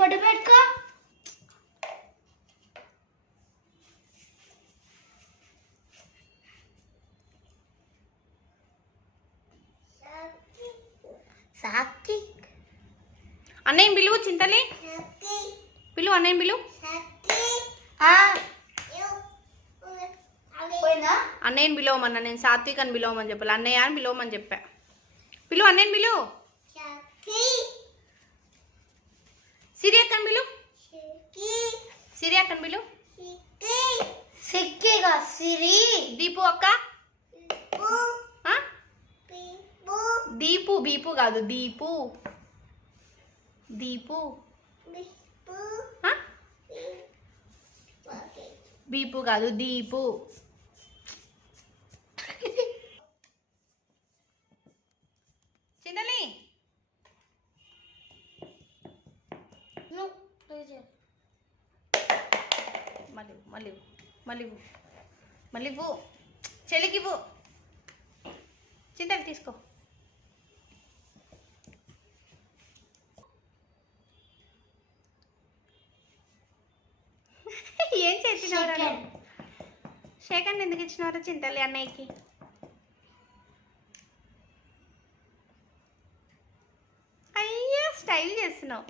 బొట్టు పెట్టుకో. సాత్విక్ అన్నయ్య పిలువు చింతలి, పిలువు అన్నయ్య పిలువు. అన్నయ్యని పిలవమన్నా, నేను సాత్విక్ అని పిలవమని చెప్పాలి, అన్నయ్య అని పిలవమని చెప్పా. పిలువు అన్నయ్యని పిలువు. సిరి అక్కని పిలువు, సిరి అక్కని పిలువు. సిక్కిగా సిరి. దీపు అక్క. దీపు బీపు కాదు, దీపు దీపు. బీపు కాదు, దీపు. చింతలి మళ్ళీ మళ్ళీ మళ్ళీ మళ్ళీ పో, చెలికి పో. చింతలి తీసుకో. ఏం చేసినవరా? సెకండ్ ఎందుకు ఇచ్చినవరా చింతలి అన్నయ్యకి? అయ్యో స్టైల్ చేస్తున్నావు.